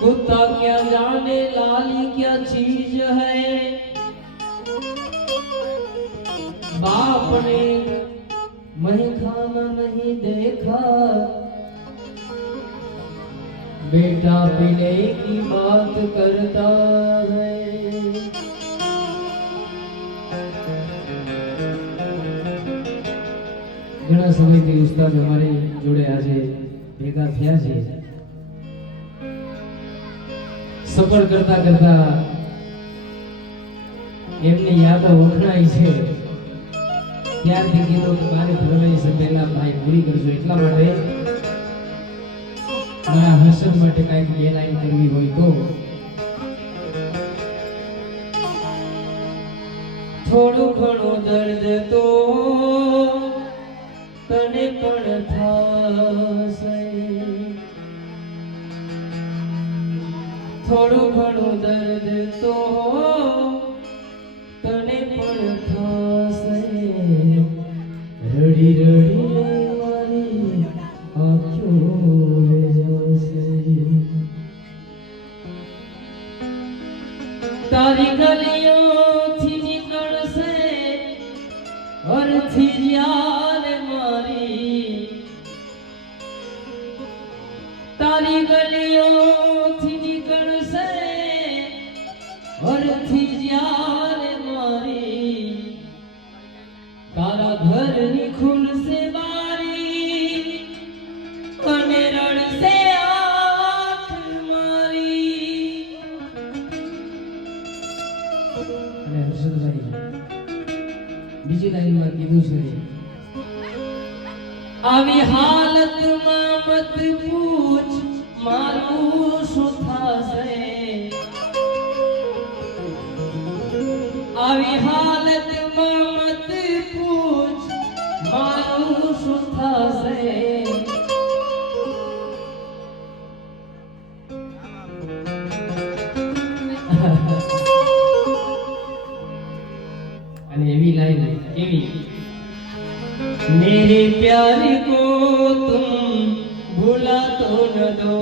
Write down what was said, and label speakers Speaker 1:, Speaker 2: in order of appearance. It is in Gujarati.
Speaker 1: कुत्ता क्या जाने लाली क्या चीज है बाप ने मैं खाना नहीं देखा बेटा पीने की बात करता है ઘણા સમયથી ઉસ્તાદ અમારી જોડે આજે ભેગા થયા છે સફર કરતા કરતા એમની યાદો વખણાઈ છે. ત્યારથી કીધું કે મારે ફરમાઈશ પહેલા ભાઈ પૂરી કરજો. એટલા માટે મારા હસન માટે કાંઈક બે લાઈન કરવી હોય તો. થોડું ઘણું દર્દ તો ઘણું દર્દ તો તને પણ થશે. રડી રડી મારી આંખો તારી ગલીઓથી નીકળશે, અરથી જ્યારે મારી. તારી ગલીઓથી બીજી લાઈનમાં કીધું છે. આવી હાલતમાં મત પૂછ મારું શું થશે? આવી હાલતમાં લાઈન કેવી? મેરે પ્યાર કો તુમ ભૂલા તો ન દો.